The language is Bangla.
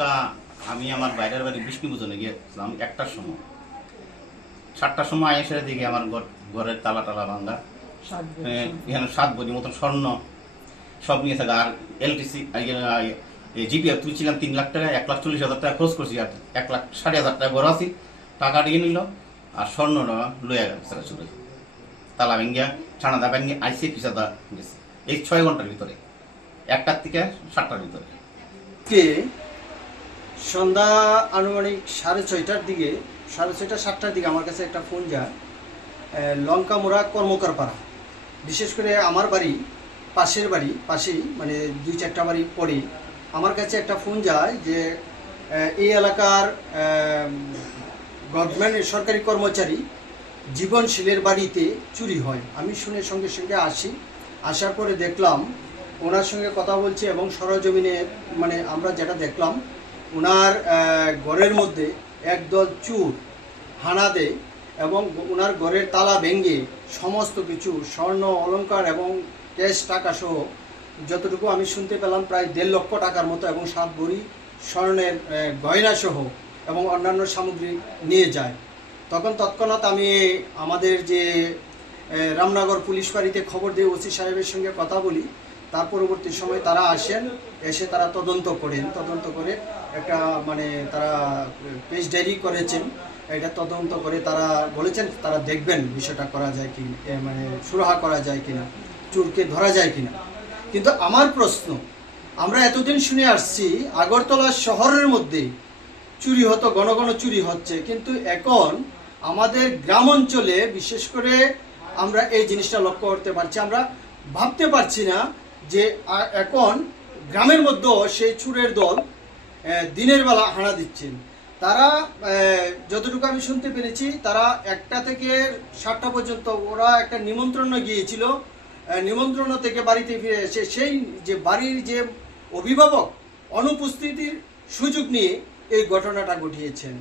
আজকা আমি আমার বাইরের বাড়ি বিষ্ণুপূজনে গিয়েছিলাম 1টার সময়। 7টার সময় এসে দিকে আমার ঘরের তালা টালা ভাঙ্গা, এখানে 7 ভরি মতন স্বর্ণ সব নিয়ে থাকে। আর এলটিসি জিপিএফ তুলছিলাম 3 লাখ টাকা, 1,40,000 টাকা খরচ করছি, আর 1,60,000 টাকা ঘর আছি। টাকা দিয়ে নিল আর স্বর্ণটা লইয়া গেছে চলে। তালা ভেঙ্গিয়া ছানাদা ভেঙ্গে আইসে পিছাদা গেছে এই 6 ঘন্টার ভিতরে, 1টার থেকে 7টার ভিতরে। সন্ধ্যা আনুমানিক 6:30টার দিকে, 6:30-7টার দিকে আমার কাছে একটা ফোন যায় লঙ্কামোড়া কর্মকার পাড়া, বিশেষ করে আমার বাড়ি পাশেই মানে 2-4টা বাড়ি পরে আমার কাছে একটা ফোন যায় যে এই এলাকার গভর্নমেন্টের সরকারি কর্মচারী জীবনশীলের বাড়িতে চুরি হয়। আমি শুনে সঙ্গে সঙ্গে আসার পরে দেখলাম, ওনার সঙ্গে কথা বলছি এবং সরজমিনে মানে আমরা যেটা দেখলাম, ওনার ঘরের মধ্যে একদল চোর হানা দেয় এবং ওনার ঘরের তালা ভেঙে সমস্ত কিছু স্বর্ণ অলংকার এবং ক্যাশ টাকা সহ যতটুকু আমি শুনতে পেলাম প্রায় 1.5 লক্ষ টাকার মতো এবং 7 ভরি স্বর্ণের গয়না সহ এবং অন্যান্য সামগ্রী নিয়ে যায়। তখন তৎক্ষণাৎ আমি আমাদের যে রামনগর পুলিশ ফাঁড়িতে খবর দিয়ে ওসি সাহেবের সঙ্গে কথা বলি। তার পরবর্তী সময় তারা আসেন, এসে তারা তদন্ত করে একটা মানে তারা পেজ ডায়েরি করেছেন। এটা তদন্ত করে তারা বলেছেন তারা দেখবেন বিষয়টা করা যায় কি, মানে সুরাহা করা যায় কিনা, চোরকে ধরা যায় কিনা। কিন্তু আমার প্রশ্ন, আমরা এতদিন শুনে আসছি আগরতলা শহরের মধ্যে চুরি হতো, ঘন ঘন চুরি হচ্ছে, কিন্তু এখন আমাদের গ্রাম অঞ্চলে বিশেষ করে আমরা এই জিনিসটা লক্ষ্য করতে পারছি। আমরা ভাবতে পারছি না যে এখন গ্রামের মধ্যেও সেই চোরের দল দিনের বেলা হানা দিচ্ছেন। তারা যতটুকু আমি শুনতে পেরেছি, তারা 1টা থেকে 7টা পর্যন্ত ওরা একটা নিমন্ত্রণ গিয়েছিল। নিমন্ত্রণ থেকে বাড়িতে ফিরে এসে সেই যে বাড়ির যে অভিভাবক অনুপস্থিতির সুযোগ নিয়ে এই ঘটনাটা ঘটিয়েছেন।